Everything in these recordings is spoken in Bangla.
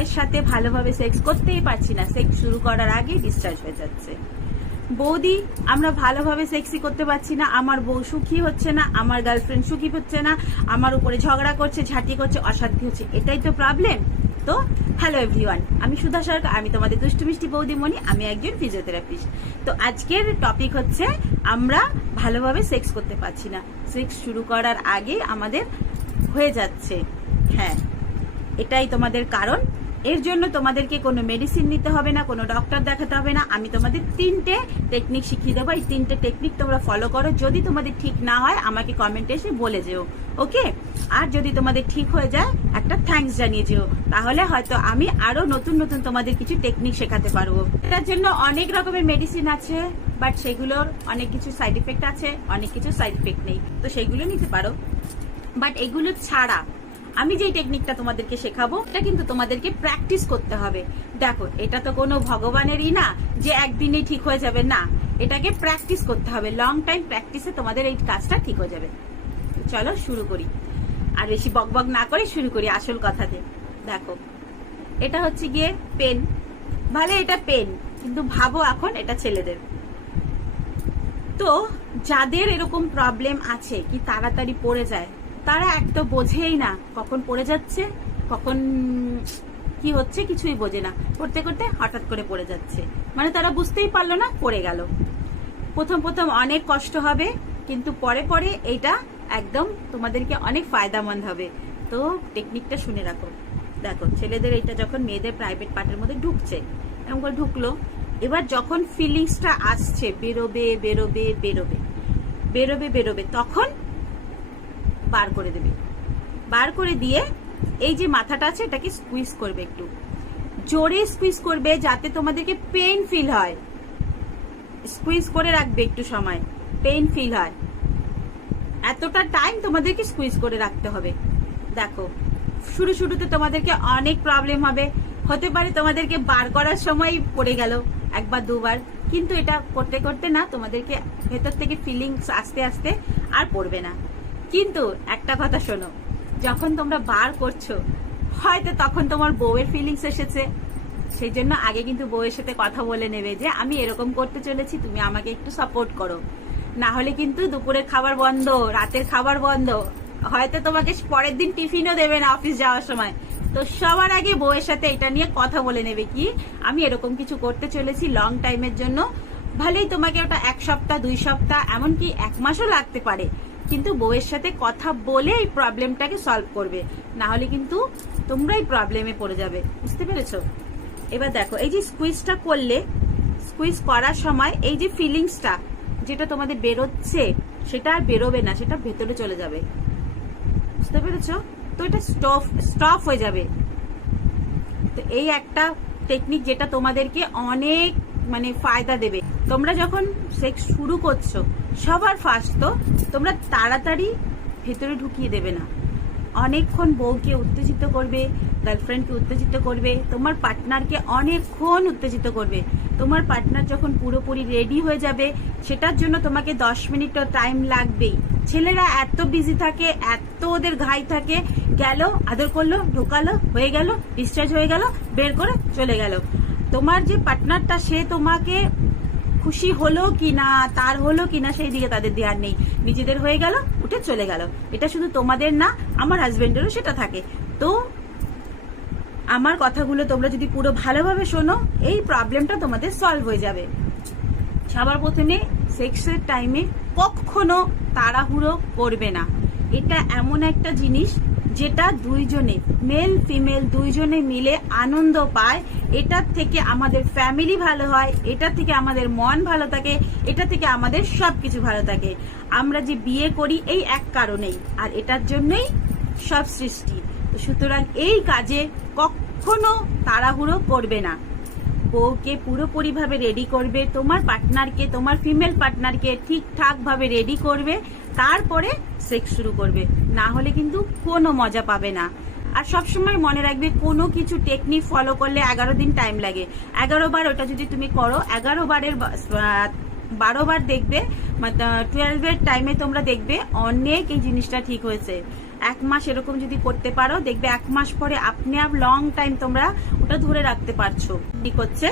বউয়ের সাথে ভালোভাবে সেক্স করতেই পারছি না, সেক্স শুরু করার আগে ডিসচার্জ হয়ে যাচ্ছে। বৌদি আমরা ভালোভাবে সেক্সি করতে পারছি না, আমার বউ সুখী হচ্ছে না, আমার গার্লফ্রেন্ড সুখী হচ্ছে না, আমার উপরে ঝগড়া করছে, ঝাঁটি করছে, অশান্তি হচ্ছে, এটাই তো প্রবলেম। তো হ্যালো এভরিওয়ান, আমি সুধা সরকার, আমি তোমাদের দুষ্টু মিষ্টি বৌদিমণি, আমি একজন ফিজিওথেরাপিস্ট। তো আজকের টপিক হচ্ছে আমরা ভালোভাবে সেক্স করতে পারছি না, সেক্স শুরু করার আগে আমাদের হয়ে যাচ্ছে। হ্যাঁ, এটাই তোমাদের কারণ। এর জন্য তোমাদেরকে কোনো মেডিসিন নিতে হবে না, কোনো ডক্টর দেখাতে হবে না। আমি তোমাদের 3টে টেকনিক শিখিয়ে দেবো, এই 3টে টেকনিক তোমরা ফলো করো। যদি তোমাদের ঠিক না হয় আমাকে কমেন্টে এসে বলে যেও, ওকে? আর যদি তোমাদের ঠিক হয়ে যায় একটা থ্যাঙ্কস জানিয়ে যেও, তাহলে হয়তো আমি আরো নতুন নতুন তোমাদের কিছু টেকনিক শেখাতে পারবো। এটার জন্য অনেক রকমের মেডিসিন আছে, বাট সেগুলোর অনেক কিছু সাইড ইফেক্ট আছে, অনেক কিছু সাইড ইফেক্ট নেই, তো সেগুলো নিতে পারো। বাট এগুলো ছাড়া আমি যে টেকনিকটা তোমাদেরকে শেখাবো এটা কিন্তু তোমাদেরকে প্র্যাকটিস করতে হবে। দেখো, এটা তো কোনো ভগবানেরই না যে একদিনেই ঠিক হয়ে যাবে, না, এটাকে প্র্যাকটিস করতে হবে। লং টাইম প্র্যাকটিসে তোমাদের এই কাজটা ঠিক হয়ে যাবে। চলো শুরু করি, আর বেশি বকবক না করে শুরু করি আসল কথাতে। দেখো, এটা হচ্ছে গিয়ে পেন, ভালো এটা পেন, কিন্তু ভাবো এখন এটা ছেলেদের। তো যাদের এরকম প্রবলেম আছে কি তাড়াতাড়ি পড়ে যায়, তারা এক তো বোঝেই না কখন পড়ে যাচ্ছে, কখন কি হচ্ছে, কিছুই বোঝে না। করতে করতে হঠাৎ করে পড়ে যাচ্ছে, মানে তারা বুঝতেই পারলো না, পড়ে গেল। প্রথম প্রথম অনেক কষ্ট হবে, কিন্তু পরে পরে এইটা একদম তোমাদেরকে অনেক ফায়দামন্দ হবে। তো টেকনিকটা শুনে রাখো। দেখো, ছেলেদের এইটা যখন মেয়েদের প্রাইভেট পার্টের মধ্যে ঢুকছে, এরকম করে ঢুকলো, এবার যখন ফিলিংসটা আসছে বেরোবে বেরোবে বেরোবে বেরোবে বেরোবে, তখন বার করে দেবে। বার করে দিয়ে এই যে মাথাটা আছে এটাকে স্কুইজ করবে, একটু জোরে স্কুইজ করবে যাতে তোমাদেরকে পেইন ফিল হয়। স্কুইজ করে রাখবে একটু সময়, পেইন ফিল হয়, এতটা টাইম তোমাদেরকে স্কুইজ করে রাখতে হবে। দেখো, শুরুতে তোমাদেরকে অনেক প্রবলেম হবে, হতে পারে তোমাদেরকে বার করার সময় পড়ে গেল একবার দুবার, কিন্তু এটা করতে করতে না তোমাদেরকে ভেতর থেকে ফিলিংস আস্তে আস্তে আর পড়বে না। কিন্তু একটা কথা শোনো, যখন তোমরা বার করছো হয়তো তখন তোমার বউয়ের ফিলিংস এসেছে, সেই জন্য আগে কিন্তু বউয়ের সাথে কথা বলে নেবে যে আমি এরকম করতে চলেছি, তুমি আমাকে একটু সাপোর্ট করো। না হলে কিন্তু দুপুরের খাবার বন্ধ, রাতের খাবার বন্ধ, হয়তো তোমাকে পরের দিন টিফিনও দেবে না অফিস যাওয়ার সময়। তো সবার আগে বউয়ের সাথে এটা নিয়ে কথা বলে নেবে কি আমি এরকম কিছু করতে চলেছি লং টাইমের জন্য। ভালোই তোমাকে ওটা 1 সপ্তাহ 2 সপ্তাহ এমনকি 1 মাসও লাগতে পারে, কিন্তু বউয়ের সাথে কথা বলে এই প্রবলেমটাকে সলভ করবে, না হলে কিন্তু তোমরাই প্রবলেমে পড়ে যাবে। বুঝতে পেরেছো? এবার দেখো, এই যে স্কুইজটা করলে, স্কুইজ করার সময় এই যে ফিলিংসটা যেটা তোমাদের বেরোচ্ছে সেটা আর বেরোবে না, সেটা ভেতরে চলে যাবে। বুঝতে পেরেছো? তো এটা স্টপ হয়ে যাবে। তো এই একটা টেকনিক যেটা তোমাদেরকে অনেক মানে ফায়দা দেবে। তোমরা যখন সেক্স শুরু করছো সবার ফার্স্ট তো তোমরা তাড়াতাড়ি ভেতরে ঢুকিয়ে দেবে না, অনেকক্ষণ বউকে উত্তেজিত করবে, গার্লফ্রেন্ডকে উত্তেজিত করবে, তোমার পার্টনারকে অনেকক্ষণ উত্তেজিত করবে। তোমার পার্টনার যখন পুরোপুরি রেডি হয়ে যাবে সেটার জন্য তোমাকে 10 মিনিটও টাইম লাগবেই। ছেলেরা এত বিজি থাকে, এত ওদের ঘাই থাকে, গেল আদর করলো, ঢোকালো, হয়ে গেল, ডিসচার্জ হয়ে গেল, বের করে চলে গেল। তোমার যে পার্টনারটা সে তোমাকে খুশি হলো কিনা, তার হলো কিনা সেই দিকে তাদের ধ্যান নেই, নিজেদের হয়ে গেল, উঠে চলে গেল। এটা শুধু তোমাদের না, আমার হাজবেন্ডেরও সেটা থাকে। তো আমার কথাগুলো তোমরা যদি পুরো ভালোভাবে শোনো, এই প্রবলেমটা তোমাদের সলভ হয়ে যাবে। সবার প্রথমে সেক্সের টাইমে কখনো তাড়াহুড়ো করবে না। এটা এমন একটা জিনিস যেটা দুইজনে, মেল ফিমেল দুইজনে মিলে আনন্দ পায়। এটার থেকে আমাদের ফ্যামিলি ভালো হয়, এটা থেকে আমাদের মন ভালো থাকে, এটা থেকে আমাদের সবকিছু ভালো থাকে। আমরা যে বিয়ে করি এই এক কারণেই, আর এটার জন্যই সব সৃষ্টি। সুতরাং এই কাজে কখনো তাড়াহুড়ো করবে না। বউকে পুরোপুরি ভাবে রেডি করবে, তোমার পার্টনারকে, তোমার ফিমেল পার্টনারকে ঠিকঠাক ভাবে রেডি করবে, তারপরে সেক্স শুরু করবে, না হলে কিন্তু কোনো মজা পাবে না। আর সবসময় মনে রাখবে, কোনো কিছু টেকনিক ফলো করলে 11 দিন টাইম লাগে। 11 বার ওটা যদি তুমি করো, 11 বারের 12 বার দেখবে, 12 এর টাইমে তোমরা দেখবে অনেক এই জিনিসটা ঠিক হয়েছে। 1 মাস এরকম যদি করতে পারো, দেখবে 1 মাস পরে আপনি লং টাইম তোমরা ওটা ধরে রাখতে পারছো। ঠিক হচ্ছে,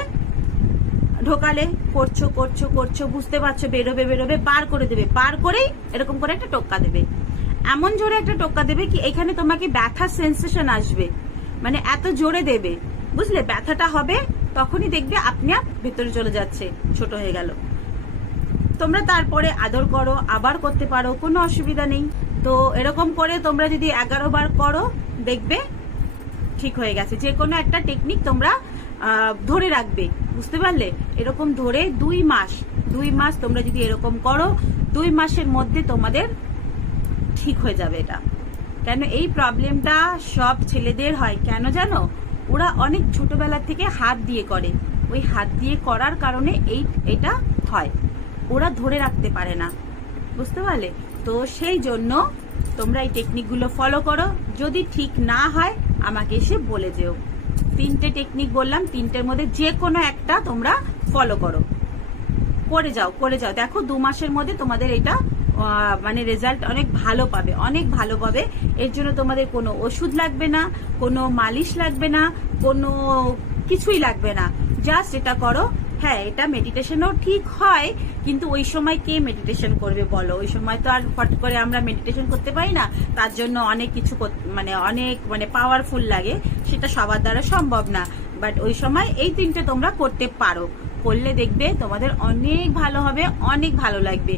ঢোকালে করছো করছো করছো, বুঝতে পারছো বেরোবে বেরোবে, বার করে দেবে, বার করেই এরকম করে একটা টোক্কা দেবে, এমন জোরে একটা টোক্কা দেবে কি এখানে তোমাকে ব্যথার সেন্সেশন আসবে, মানে এত জোরে দেবে, বুঝলে, ব্যথাটা হবে, তখনই দেখবে আপনি ভেতরে চলে যাচ্ছে, ছোট হয়ে গেল। তোমরা তারপরে আদর করো, আবার করতে পারো, কোনো অসুবিধা নেই। তো এরকম করে তোমরা যদি 11 বার করো, দেখবে ঠিক হয়ে গেছে। যে কোনো একটা টেকনিক তোমরা ধরে রাখবে, বুঝতে পারলে, এরকম ধরে 2 মাস তোমরা যদি এরকম করো, 2 মাসের মধ্যে তোমাদের ঠিক হয়ে যাবে এটা। কেন এই প্রবলেমটা সব ছেলেদের হয় কেন জানো? ওরা অনেক ছোটবেলা থেকে হাত দিয়ে করে, ওই হাত দিয়ে করার কারণে এটা হয়, ওরা ধরে রাখতে পারে না, বুঝতে পারলে। তো সেই জন্য তোমরা এই টেকনিকগুলো ফলো করো, যদি ঠিক না হয় আমাকে এসে বলে যেও। 3টে টেকনিক বললাম, 3টের মধ্যে যে কোনো একটা তোমরা ফলো করো, করে যাও, দেখো 2 মাসের মধ্যে তোমাদের এটা মানে রেজাল্ট অনেক ভালো পাবে, অনেক ভালো পাবে। এর জন্য তোমাদের কোনো ওষুধ লাগবে না, কোনো মালিশ লাগবে না, কোনো কিছুই লাগবে না, জাস্ট এটা করো। হ্যাঁ, এটা মেডিটেশনও ঠিক হয়, কিন্তু ওই সময় কে মেডিটেশন করবে বলো? ওই সময় তো আর ফট করে আমরা মেডিটেশন করতে পারি না, তার জন্য অনেক কিছু অনেক পাওয়ারফুল লাগে, সেটা সবার দ্বারা সম্ভব না। বাট ওই সময় এই 3টে তোমরা করতে পারো, করলে দেখবে তোমাদের অনেক ভালো হবে, অনেক ভালো লাগবে।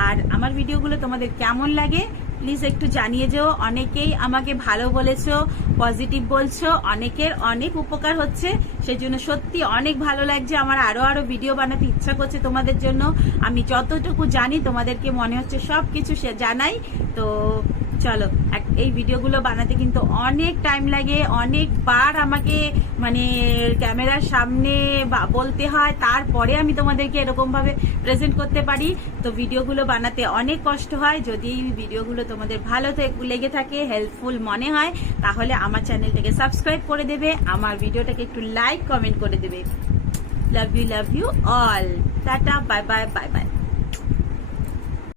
আর আমার ভিডিওগুলো তোমাদের কেমন লাগে প্লিজ একটু জানিয়ে যেও। অনেকেই আমাকে ভালো বলেছো, পজিটিভ বলছো, অনেকের অনেক উপকার হচ্ছে, সেজন্য সত্যি অনেক ভালো লাগছে। আমার আরো ভিডিও বানাতে ইচ্ছা করছে তোমাদের জন্য। আমি যতটুকু জানি তোমাদেরকে মনে হচ্ছে সবকিছু জানাই। তো চলো, এই ভিডিওগুলো বানাতে কিন্তু অনেক টাইম লাগে, অনেকবার আমাকে ক্যামেরার সামনে বলতে হয়, তারপরে আমি তোমাদেরকে এরকম ভাবে প্রেজেন্ট করতে পারি। তো ভিডিওগুলো বানাতে অনেক কষ্ট হয়। যদি এই ভিডিওগুলো তোমাদের ভালো লেগে থাকে, হেল্পফুল মনে হয়, তাহলে আমার চ্যানেলটাকে সাবস্ক্রাইব করে দেবে, আমার ভিডিওটাকে একটু লাইক কমেন্ট করে দেবে। Love you all, tata, bye bye, bye by.